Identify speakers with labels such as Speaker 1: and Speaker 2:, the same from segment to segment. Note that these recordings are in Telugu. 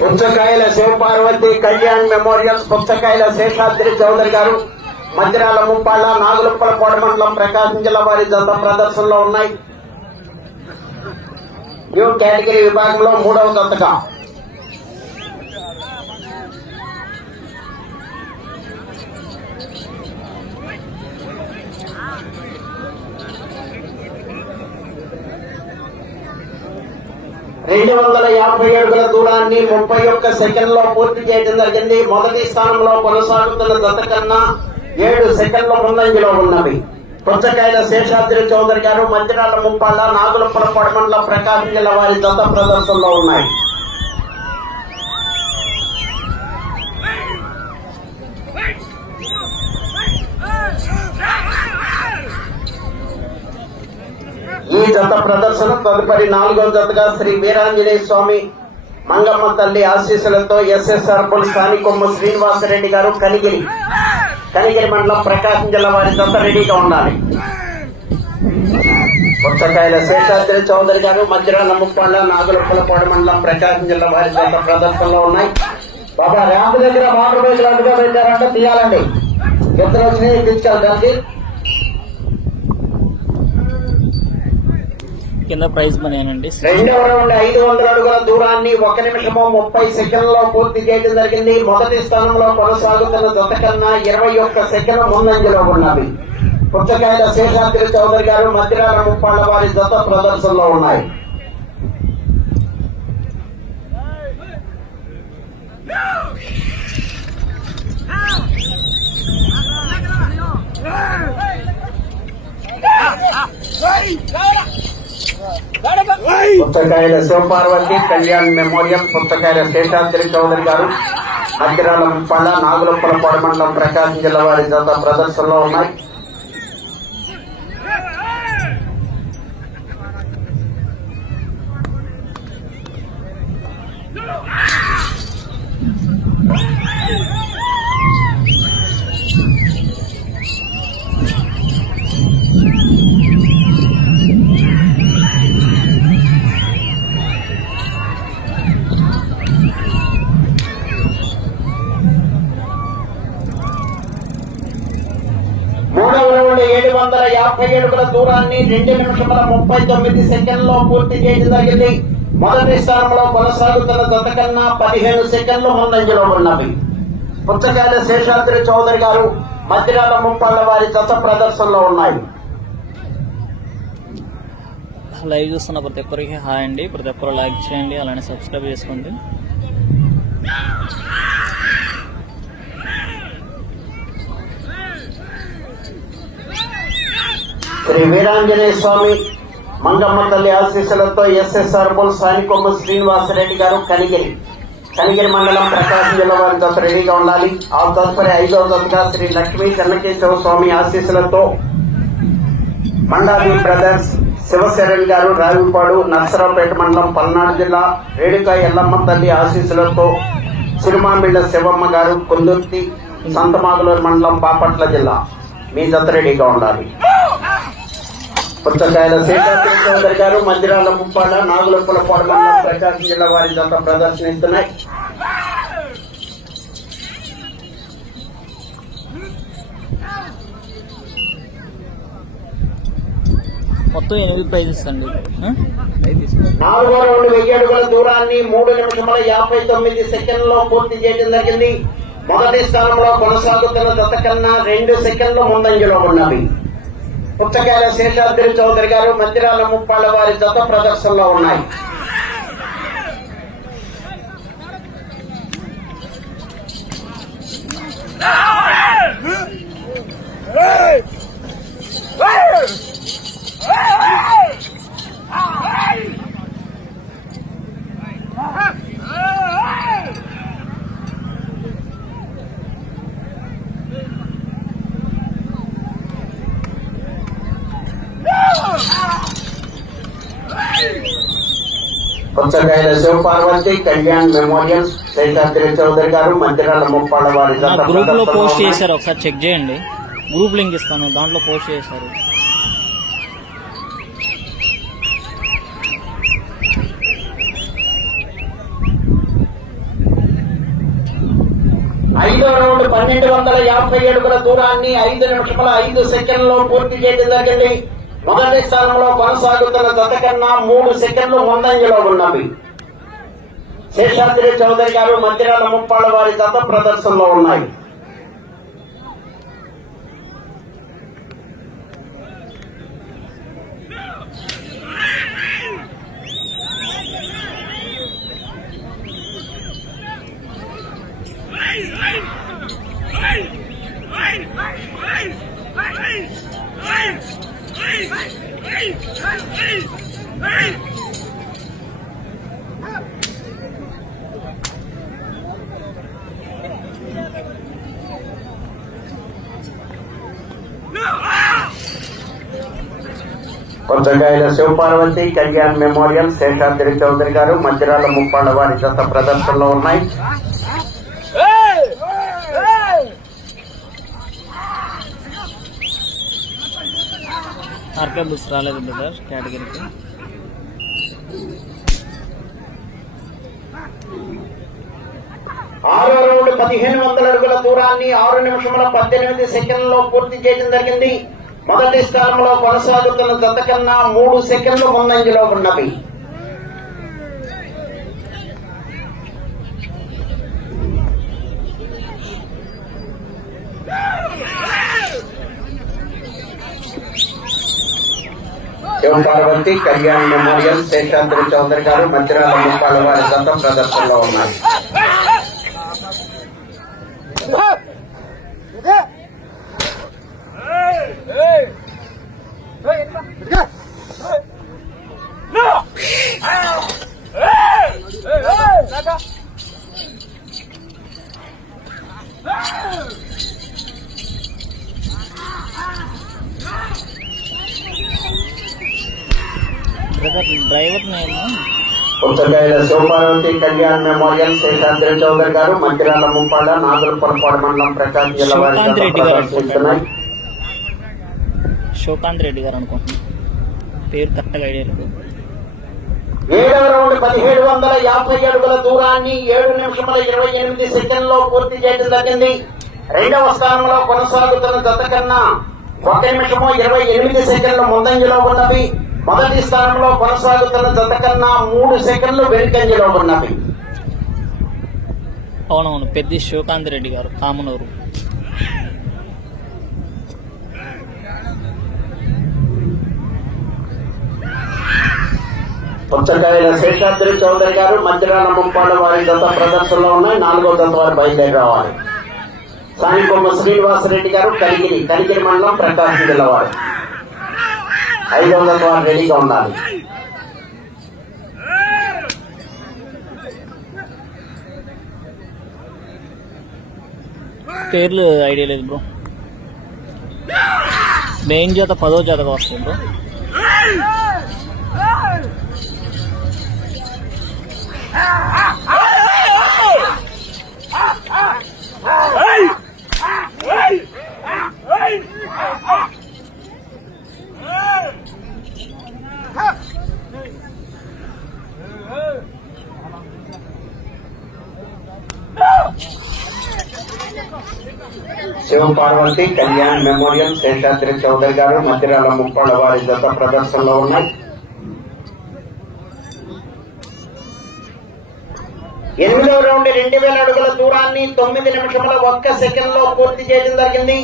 Speaker 1: పుచ్చకాయల శివపార్వతి కళ్యాణ్ మెమోరియల్ పుచ్చకాయల శేషాద్రి చౌదరి గారు మందిరాల ముప్పాళ్ళ నాగులుప్పల కోడమండలం ప్రకాశం జిల్లా వారి జత ప్రదర్శనలో ఉన్నాయి. న్యూ కేటగిరీ విభాగంలో మూడవ జతగా. రెండు వందల యాభై అడుగుల దూరాన్ని ముప్పై ఒక్క సెకండ్లో పూర్తి చేయడం జరిగింది. మొదటి స్థానంలో కొనసాగుతున్న జత కన్నా ఏడు సెకండ్ల ముందంజలో ఉన్నవి. పుచ్చకాయల శేషాద్రి చౌదరి గారు మంచిరాల ముప్పాళ్ళ నాగులపుర పడమండల ప్రకాశం జిల్లా వారి జత ప్రదర్శనలో ఉన్నాయి. ఈ జత ప్రదర్శన తదుపరి నాలుగో జతగా శ్రీ వీరాంజనేయ స్వామి మంగమ్మ తల్లి ఆశీస్సులతో ఎస్ఎస్ఆర్ పుల్ స్థానికొమ్మ శ్రీనివాసరెడ్డి గారు కనిగిరి. కనిగిరి మండలం ప్రకాశం జిల్లా వారి జత రెడీగా ఉండాలి. పుచ్చకాయల శేషాద్రి చౌదరి గారు మధ్యరాల ముప్పాళ్ళ నాగులపల్లపాడు మండలం ప్రకాశం జిల్లా వారి జత ప్రదర్శనలో ఉన్నాయి. బాబా ర్యాంపు దగ్గర వాటర్ బైకులు లాంటిగా పెట్టారంటే తీయాలండి. ఇద్దరు వచ్చినాయి తీసుకెళ్ళడానికి
Speaker 2: కింద ప్రైజ్ మనీ అండి
Speaker 1: రెండవ రౌండ్ ఐదు వందల అడుగుల దూరాన్ని ఒక నిమిషము ముప్పై సెకండ్లలో పూర్తి చేయడం జరిగింది మొదటి స్థానంలో కొనసాగుతున్న జత కన్నా ఇరవై ఒక్క సెకండ్ ముందంజలో ఉన్నవి పుచ్చకాయల శేషాద్రి చౌదరి గారు మధ్యరాల ముప్పాళ్ళ వారి జత ప్రదర్శనలో ఉన్నాయి పుస్తకాయల శివపార్వతి కళ్యాణ్ మెమోరియల్ పుస్తకాయల శేషాద్రి చౌదరి గారు అగ్రాల ముప్పాళ్ళ నాగులపుల మండలం ప్రకాశం జిల్లా వారి జత ప్రదర్శనలో ఉన్నాయి. యాభై అడుగుల దూరాన్ని రెండు నిమిషముల ముప్పై తొమ్మిది సెకండ్లో పూర్తి చేయడం జరిగింది. మొదటి స్థానంలో కొనసాగుతున్న గత కన్నా పదిహేను సెకండ్లు ముందంజలో ఉన్నవి. పుచ్చకాయల శేషాద్రి చౌదరి గారు మధ్యరాల ముప్పాళ్ళ వారి గత ప్రదర్శనలో ఉన్నాయి.
Speaker 2: లైవ్ చూస్తున్న ప్రతి ఒక్కరికి హాయ్ అండి. ప్రతి ఒక్కరు లైక్ చేయండి అలానే సబ్స్క్రైబ్ చేసుకోండి.
Speaker 1: శ్రీ వీరాంజనేయ స్వామి మంగమ్మ తల్లి ఆశీస్సులతో ఎస్ఎస్ఆర్ బోల్ సానికొమ్మ శ్రీనివాసరెడ్డి గారు కనిగిరి. కనిగిరి మండలం ప్రకాశం జిల్లా వారి దశ రెడీగా ఉండాలి. ఆ తదుపరి ఐదవ దశగా శ్రీ లక్ష్మీ చెన్నకేశ్వర స్వామి ఆశీస్సులతో మండాలి బ్రదర్స్ శివశరణ్ గారు రావిపాడు నర్సరావుపేట మండలం పల్నాడు జిల్లా రేణుక ఎల్లమ్మ తల్లి ఆశీస్సులతో సిరిమామిళ్ళ శివమ్మ గారు కుందుర్తి సంతమాగులూరు మండలం బాపట్ల జిల్లా. మీ జత రెడీగా ఉండాలి. పుచ్చకాయల శేషాద్రి చౌదరి గారు మందిరాల ముప్పాడ నాగులపుల మండలం ప్రకాశం జిల్లా వారి జత ప్రదర్శనిస్తున్నాయి.
Speaker 2: మొత్తం ఎనిమిది ప్రైజెస్ అండి?
Speaker 1: నాలుగో రౌండ్ వెయ్యి అడుగుల దూరాన్ని మూడు నిమిషముల యాభై తొమ్మిది సెకండ్లో పూర్తి చేయడం జరిగింది. మొదటి స్థానంలో కొనసాగుతున్న జత కన్నా రెండు సెకండ్లు ముందంజలో ఉన్నవి. పుచ్చకాయల శేషాద్రి చౌదరి గారు మందిరాల ముప్పాళ్ళ వారి జత ప్రదర్శనలో ఉన్నాయి. पंचकायला शिव पार्वती కళ్యాణ్ మెమోరియల్ శేషాద్రి చౌదరి గారు మందిరాల ముప్పాళ్ళ వారి గ్రూప్లో
Speaker 2: పోస్ట్ చేశారు ఒకసారి చెక్ చేయండి. గ్రూప్ లింక్ ఇస్తాను దాంట్లో పోస్ట్ చేశారు.
Speaker 1: ఐదో రౌండ్ పన్నెండు వందల యాభై అడుగుల దూరాన్ని ఐదు నిమిషముల ఐదు సెకండ్లో పూర్తి చేయడం జరిగింది మొదటి స్థానంలో కొనసాగుతున్న జత కన్నా మూడు సెకండ్లు ముందంజలో ఉన్నవి శేషాద్రి చౌదరి గారు మందిరాల ముప్పాళ్ళ వారి జత ప్రదర్శనలో ఉన్నాయి కొత్తగాయల శివపార్వతి కళ్యాణ్ మెమోరియల్ శేషాద్రి చౌదరి గారు మధ్యరాల ముప్పాళ్ళ వారి జత ప్రదర్శనలో ఉన్నాయి.
Speaker 2: ఆర్కే బుక్స్ రాలేదు బ్రదర్ కేటగిరీకి
Speaker 1: ఆరో రౌండ్ పదిహేను వందల అడుగుల దూరాన్ని ఆరు నిమిషముల పద్దెనిమిది సెకండ్లలో పూర్తి చేయడం జరిగింది. మొదటి స్థానంలో కొనసాగుతున్న జత కన్నా మూడు సెకండ్లు ముందంజలో ఉన్నవి. మూర్తి కళ్యాణ్ మెమోరియల్ శేషాద్రి చౌదరి గారు మందిరాల ముప్పాళ్ళ వారి జత ప్రదర్శనలో ఉన్నారు.
Speaker 2: బ్రదర్
Speaker 1: పుచ్చకాయల శివపార్వతి కళ్యాణ్ మెమోరియల్ శేషాద్రి చౌదరి గారు మందిరాల ముప్పాళ్ళ నాగులపల్పాడు మండలం ప్రకాశం జిల్లా వారి
Speaker 2: శోకాంత్ రెడ్డి గారు అనుకుంటున్నాను. పేరు కరెక్ట్గా ఐడియా లేదు.
Speaker 1: ఏడవ రౌండ్ పదిహేడు వందల యాభై అడుగుల దూరాన్ని ఏడు నిమిషముల ఇరవై ఎనిమిది సెకండ్లో పూర్తి చేయడం జరిగింది. రెండవ స్థానంలో కొనసాగుతున్న జత కన్నా ఒక నిమిషము ఇరవై ఎనిమిది సెకండ్లు ముందంజలో ఉన్నవి. మొదటి స్థానంలో కొనసాగుతున్న జత కన్నా మూడు సెకండ్లు వెనుకంజలో ఉన్నవి
Speaker 2: అవునవును పెద్ద శివకాంత్ రెడ్డి గారు కామనూరు.
Speaker 1: పుచ్చకాయల శేషాద్రి చౌదరి గారు మందిరాల ముప్పాళ్ళ వారి జత ప్రదర్శనలో ఉన్నాయి. నాలుగో జత వారు బయలుదేరి రావాలి. సాయంకొమ్మ శ్రీనివాసరెడ్డి గారు కలిగిరి కలిగిరి మండలం ప్రకాశం జిల్లా వారు. ఐదు వందల వారు రెడీగా ఉండాలి
Speaker 2: పేర్లు ఐడియా లేదు బ్రో. మెయిన్ జాత పదో జాతగా వస్తుంది బ్రో.
Speaker 1: శివపార్వతి కళ్యాణ్ మెమోరియల్ శేషాద్రి చౌదరి గారు మందిరాల ముప్పాళ్ళ వారి జత ప్రదర్శనలో ఉన్నాయి. ఎనిమిదవ రౌండ్ రెండు వేల అడుగుల దూరాన్ని తొమ్మిది నిమిషముల ఒక్క సెకండ్లో పూర్తి చేయడం జరిగింది.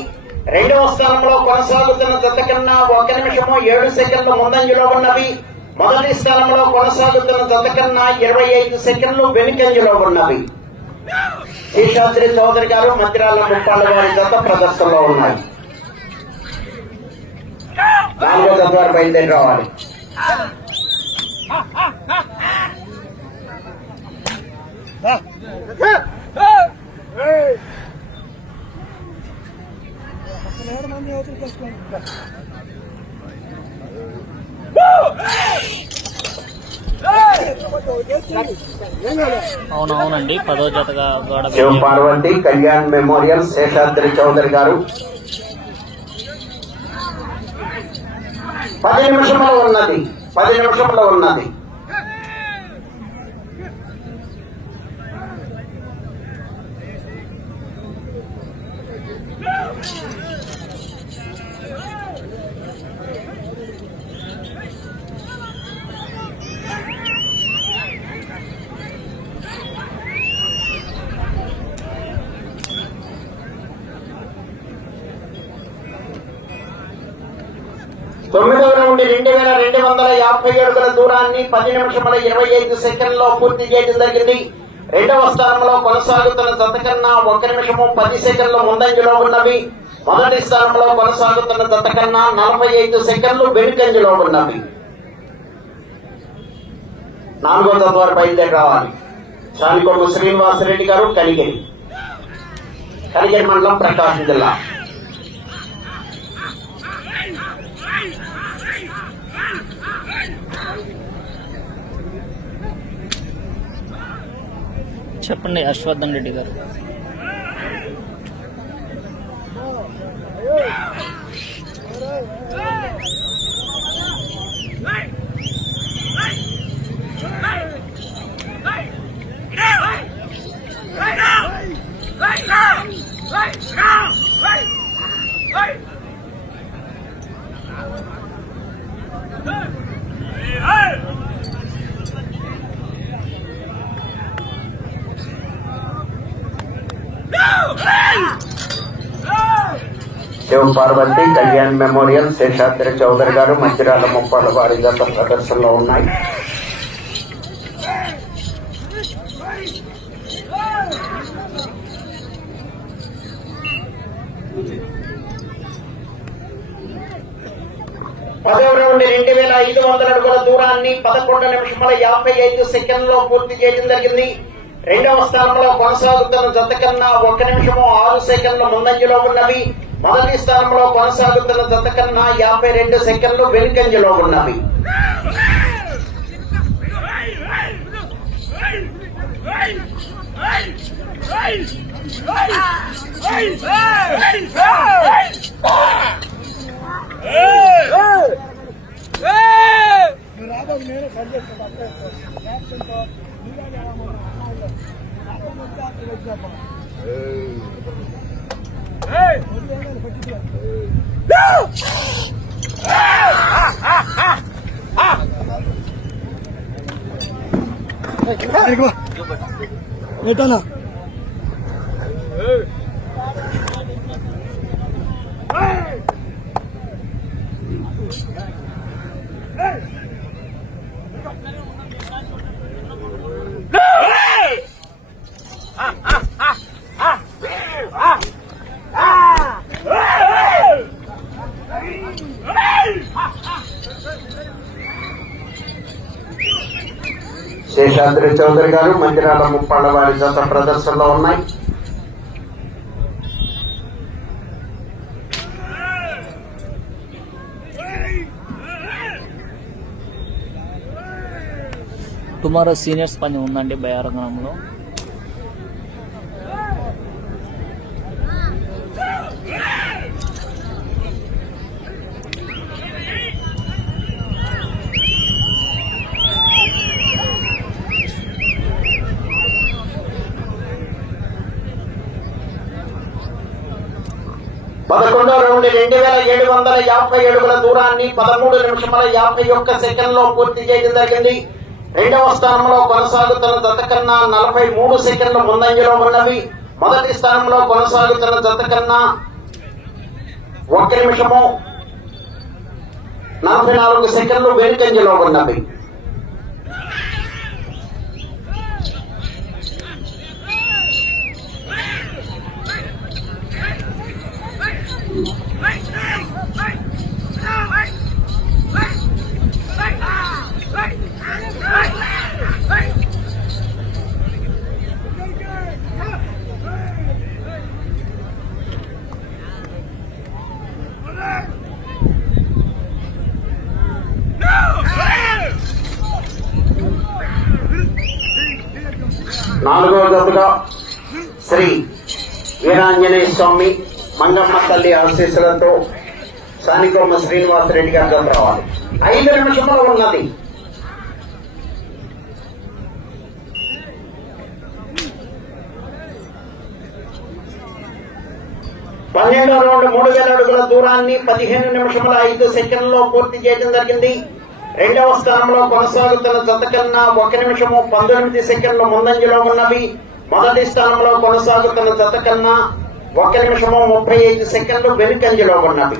Speaker 1: రెండవ స్థానంలో కొనసాగుతున్న జత కన్నా ఒక నిమిషము ఏడు సెకండ్లు ముందంజలో ఉన్నవి. మొదటి స్థానంలో కొనసాగుతున్న జత కన్నా ఇరవై ఐదు సెకండ్లు వెనుకంజలో ఉన్నవి. శేషాద్రి చౌదరి గారు మంత్రాల ముప్పాళ్ళ వారి జత ప్రదర్శనలో ఉన్నాయి నాలుగో జత బయలుదేరి రావాలి.
Speaker 2: అవునవునండి పదో జాతగా గోడ
Speaker 1: శివ పార్వతి కళ్యాణ్ మెమోరియల్ శేషాద్రి చౌదరి గారు. పది నిమిషంలో ఉన్నది పది నిమిషంలో ఉన్నది. నుండి రెండు వేల రెండు వందల యాభై అడుగుల దూరాన్ని పది నిమిషముల ఇరవై ఐదు సెకండ్లో పూర్తి చేయడం జరిగింది. రెండవ స్థానంలో కొనసాగుతున్న జత కన్నా ఒక నిమిషము పది సెకండ్లు ముందంజలో ఉన్నవి. మొదటి స్థానంలో కొనసాగుతున్న జత కన్నా నలభై ఐదు సెకండ్లు వెనుకంజలో ఉన్నవి. నాలుగో జత వారు బయలుదేరి రావాలి. శ్రీనివాసరెడ్డి గారు కనిగిరి కనిగిరి మండలం ప్రకాశం జిల్లా.
Speaker 2: చెప్పండి హర్షవర్ధన్ రెడ్డి గారు
Speaker 1: శివ పార్వతి కళ్యాణ్ మెమోరియల్ శేషాద్రి చౌదరి గారు మంచిరాల ముప్పాల వారి ప్రదర్శనలో ఉన్నాయి. పదవ రౌండ్ రెండు వేల ఐదు వందల అడుగుల దూరాన్ని పదకొండు నిమిషముల యాభై ఐదు సెకండ్లో పూర్తి చేయడం జరిగింది. రెండవ స్థానంలో కొనసాగుతున్న జత కన్నా ఒక నిమిషము ఆరు సెకండ్ల ముందంజలో ఉన్నవి. మొదటి స్థానంలో కొనసాగుతున్న జత కన్నా యాభై రెండు సెకండ్లు వెనుకంజలో ఉన్నవి.
Speaker 3: నేను ಟಾನ
Speaker 1: శేషాద్రి చౌదరి గారు మందిరాల ముప్పాళ్ళ వారి జత ప్రదర్శనలో ఉన్నాయి.
Speaker 2: టుమారో సీనియర్స్ పని ఉందండి బయారంగంలో
Speaker 1: పదకొండో రౌండ్ రెండు వేల ఏడు వందల యాభై అడుగుల దూరాన్ని పదమూడు నిమిషముల యాభై ఒక్క సెకండ్లో పూర్తి చేయడం జరిగింది. రెండవ స్థానంలో కొనసాగుతున్న జత కన్నా నలభై మూడు సెకండ్ల ముందంజలో ఉన్నవి. మొదటి స్థానంలో కొనసాగుతున్న జత కన్నా ఒక్క నిమిషము నలభై నాలుగు సెకండ్లు వెనుకంజలో ఉన్నవి. స్వామి మంగమ్మ తల్లి ఆశీస్సులతో సానికొమ్మ శ్రీనివాసరెడ్డి గారు రావాలి. ఐదు నిమిషములు ఉన్నది. పదిహేను రౌండ్ మూడు వేల అడుగుల దూరాన్ని పదిహేను నిమిషముల ఐదు సెకండ్లో పూర్తి చేయడం జరిగింది. రెండవ స్థానంలో కొనసాగుతున్న జత కన్నా ఒక నిమిషము పంతొమ్మిది సెకండ్ల ముందంజలో ఉన్నవి. మొదటి స్థానంలో కొనసాగుతున్న జత కన్నా ఒక నిమిషము ముప్పై ఐదు సెకండ్లు వెనుకంజలో ఉన్నది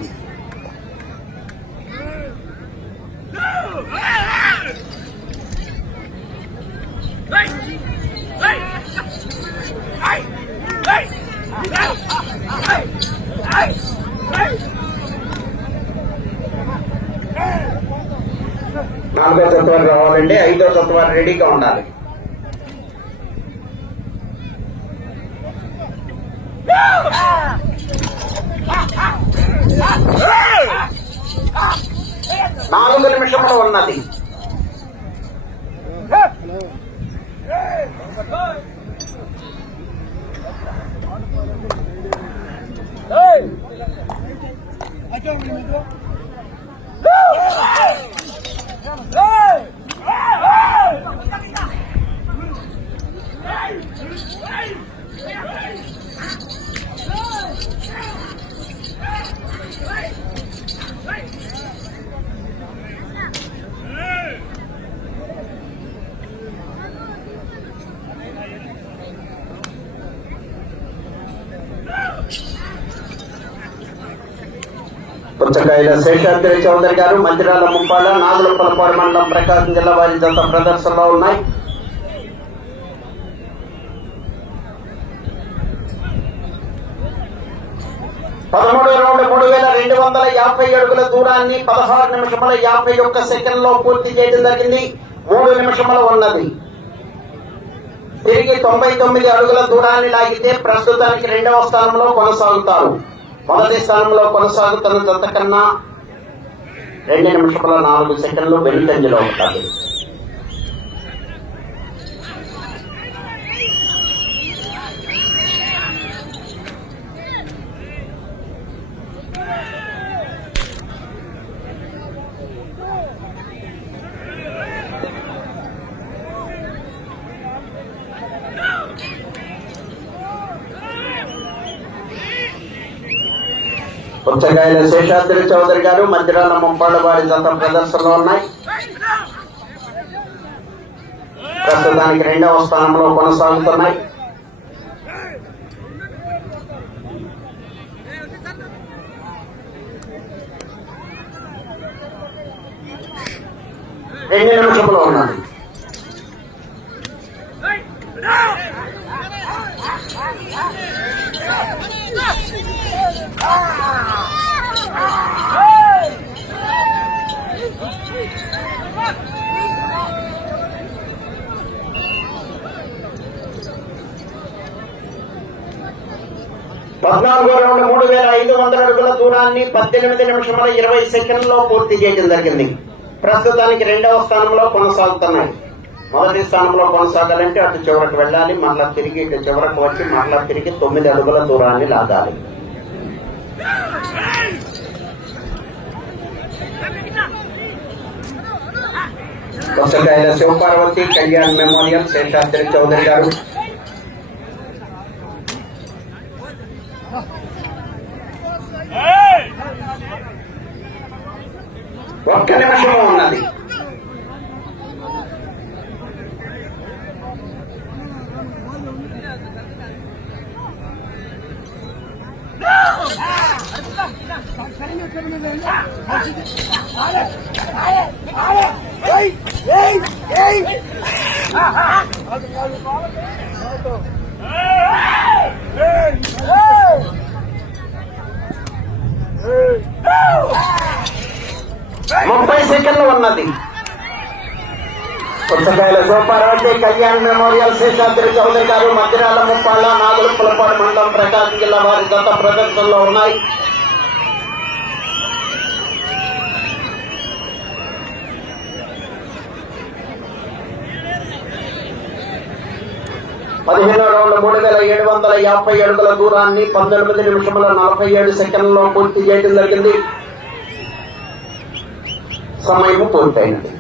Speaker 1: నాలుగో తత్వాన్ని రావాలండి ఐదో తత్వాన్ని రెడీగా ఉండాలి. నాలుగు నిమిషములు ఉన్నది. పుచ్చకాయల శేషాద్రి చౌదరి గారు మందిరాల ముప్పాల నాగులపలపాడు మండలం ప్రకాశం జిల్లా వారి జత ప్రదర్శనలో ఉన్నాయి. పదమూడు రౌండ్ మూడు వేల రెండు వందల యాభై అడుగుల దూరాన్ని పదహారు నిమిషముల యాభై ఒక్క సెకండ్లో పూర్తి చేయడం జరిగింది. మూడు నిమిషములు ఉన్నది. తిరిగి తొంభై తొమ్మిది అడుగుల దూరాన్ని లాగితే ప్రస్తుతానికి రెండవ స్థానంలో కొనసాగుతారు. మొదటి స్థానంలో కొనసాగుతున్న జత కన్నా రెండు నిమిషముల నాలుగు సెకండ్లు వెనుకంజలో ఉంటారు. ఆయన శేషాద్రి చౌదరి గారు మందిరాల ముంపాడు వారి జత ప్రదర్శనలో ఉన్నాయి. ప్రస్తుతానికి రెండవ స్థానంలో కొనసాగుతున్నాయి. రెండు నిమిషంలో ఉన్నది పద్నాలుగో రౌండ్ మూడు వేల ఐదు వందల అడుగుల దూరాన్ని పద్దెనిమిది నిమిషముల ఇరవై సెకండ్లో పూర్తి చేయడం జరిగింది. ప్రస్తుతానికి రెండవ స్థానంలో కొనసాగుతున్నాయి. మొదటి స్థానంలో కొనసాగాలంటే అటు చివరకు వెళ్ళాలి మళ్ళా తిరిగి ఇటు చివరకు వచ్చి మళ్ళా తిరిగి తొమ్మిది అడుగుల దూరాన్ని లాగాలి. కొత్తకాయల శివపార్వతి కళ్యాణ్ మెమోరియల్ శేషాద్రి చౌదరి గారు ఒక్క నిమిషము ఉన్నది ముప్పై సెకండ్లు ఉన్నది. పుస్తకాయల సూపారెడ్డి కళ్యాణ్ మెమోరియల్ శేషాద్రి చౌదరి గారు మధ్యరాల ముప్పాల నాగుల పులపాడు మండలం ప్రకాశం జిల్లా వారి గత ప్రదర్శనలో ఉన్నాయి. పదిహేనో రౌండ్ మూడు వేల ఏడు వందల యాభై అడుగుల దూరాన్ని పంతొమ్మిది నిమిషముల నలభై ఏడు సెకండ్లలో పూర్తి చేయడం జరిగింది. సమయం పూర్తయినది.